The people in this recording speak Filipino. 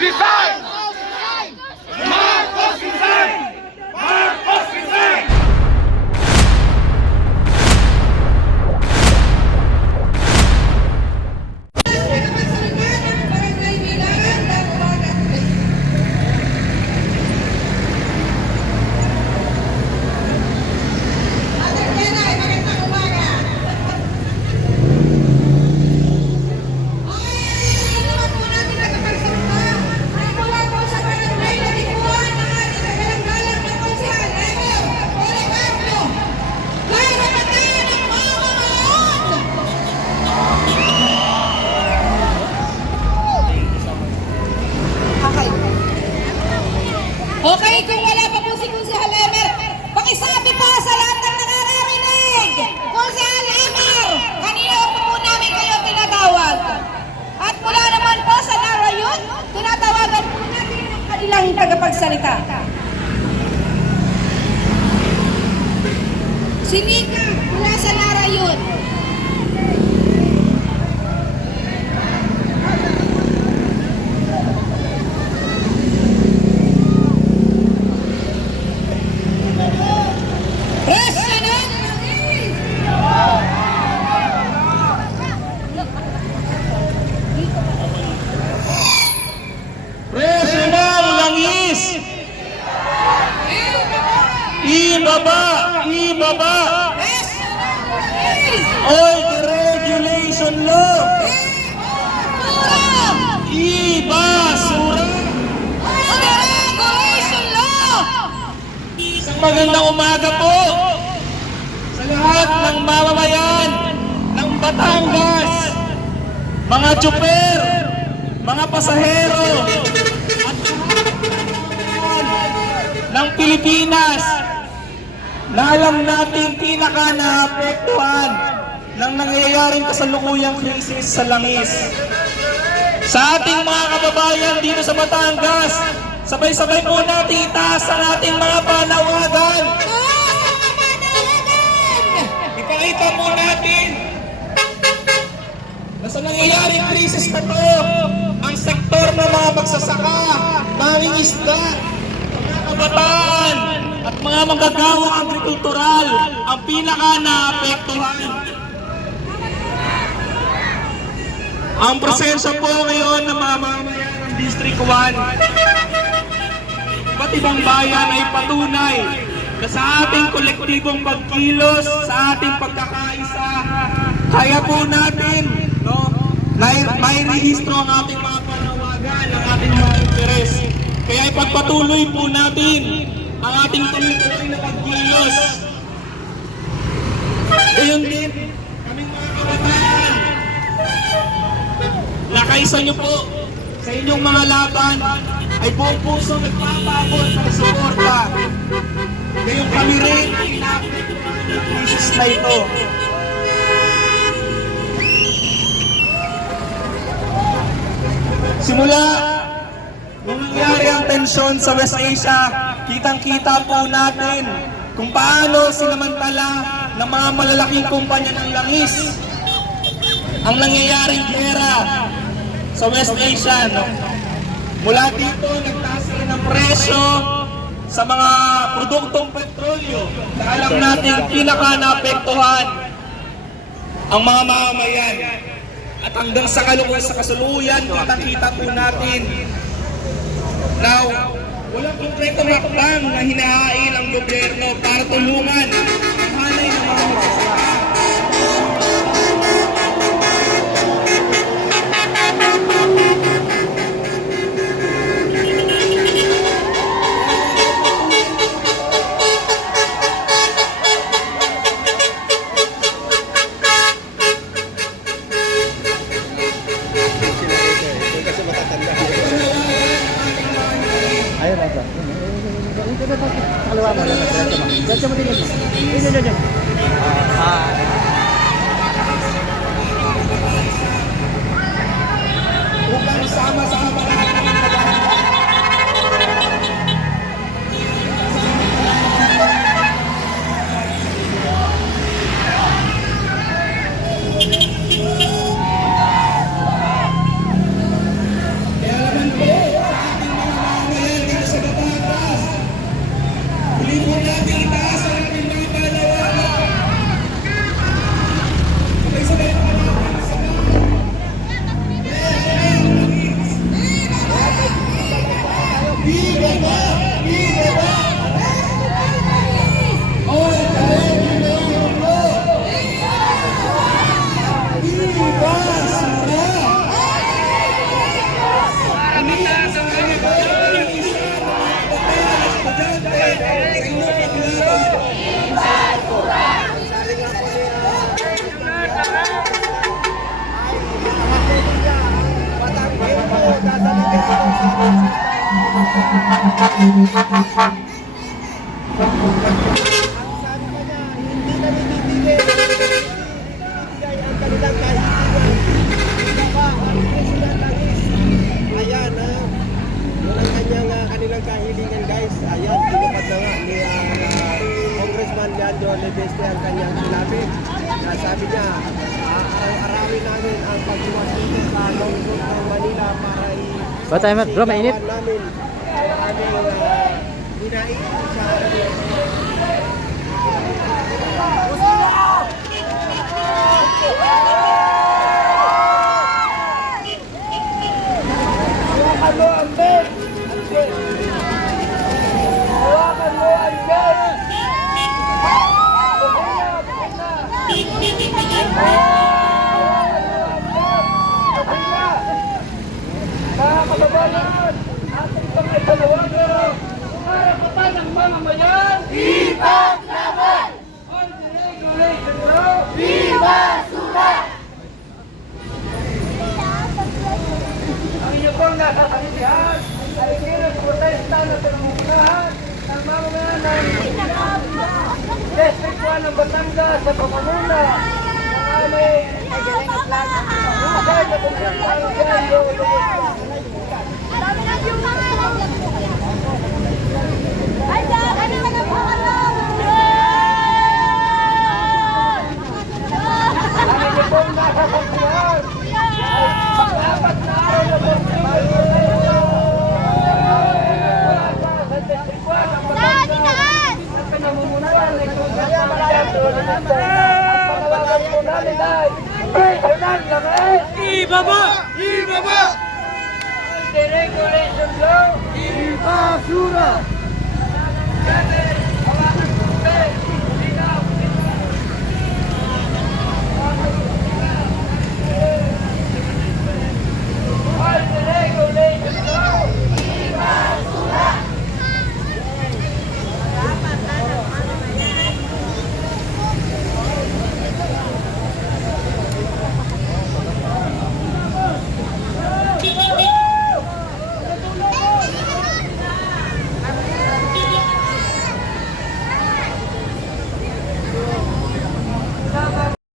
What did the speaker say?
Resign! Marcos resign! Marcos resign! Okay, kung wala pa po si Kunsehal Emer, pakisabi po sa lahat ng nakakarinig. Kunsehal Emer, kanina pa po namin kayo tinatawag. At mula naman po sa Nara Youth, tinatawagan po natin ang kanilang tagapagsalita. Si Nika, mula sa Nara Youth. President Langis! Ibaba! Ibaba! Oil deregulation law! Ibasura! Isang magandang umaga po sa lahat ng mamamayan ng Batangas, mga tsuper, mga pasahero, at ng Pilipinas na alam natin pinaka naapektuhan ng nangyayaring kasalukuyang krisis sa langis. Sa ating mga kababayan dito sa Batangas, sabay-sabay po natin itaas ang ating mga panawagan. Ipakita po natin na sa nangyayaring krisis na to, ang sektor ng mga magsasaka, mangingisda, mga kabataan, at mga manggagawang agrikultural ang pinaka naapektuhan. Ang presensya po ngayon ng mga mamamayan ng District 1, iba't ibang bayan ay patunay na sa ating kolektibong pagkilos, sa ating pagkakaisa, kaya po natin may rehistro ang ating mga panawagan, ang ating mga interes. Kaya ipagpatuloy po natin ang ating tuloy-tuloy na pagkilos. Gayon din, kaming mga kabataan, nakaisa nyo po sa inyong mga laban ay buong puso nagpapabot ng suporta. Gayon kami rin pinapituan ng krisis na ito. Simula nung nangyari ang tensyon sa West Asia, kitang-kita po natin kung paano sinamantala ng mga malalaking kumpanya ng langis ang nangyayaring gera sa West Asia. Mula dito, nagtaas rin ang presyo sa mga produktong petrolyo na alam natin pinaka-naapektuhan ang mga mamamayan. At hanggang sa kasuluyan, kitang-kita po natin na walang konkretong hakbang na hinahain ang gobyerno para tulungan ang hanay ng mga magsasaka. Ayo baca. Itu keluar mana? Baca mana ini? Ini. Upang sama-sama natin kaya naman po, Sabi pa niya, hindi kami bibigay ang kanilang kahilingan. Hindi pa ang President Langis. Ayan, yun ang kanilang kahilingan, guys. Ayan, tinupad na nga ni Congressman Leandro Lebeste ang kanyang sinabi. Na sabi niya, araw-arawin namin ang pagbuwag dito sa lungsod ng Manila para Bro, mainit. namin ang aming hinaing sa Mga kababayan, ating pangipanawagan, umarapatan ng mga mayan, Ibang Laban! On deregulation law, Viva Sura! Ang inyo pong nakasalitihan ay kinag-protesta na pinangungunahan ng mamamayan ng District 1 ng Batangas sa pamamuna ng aming Ibaba! Ibaba! Deregulation law! Ibasura!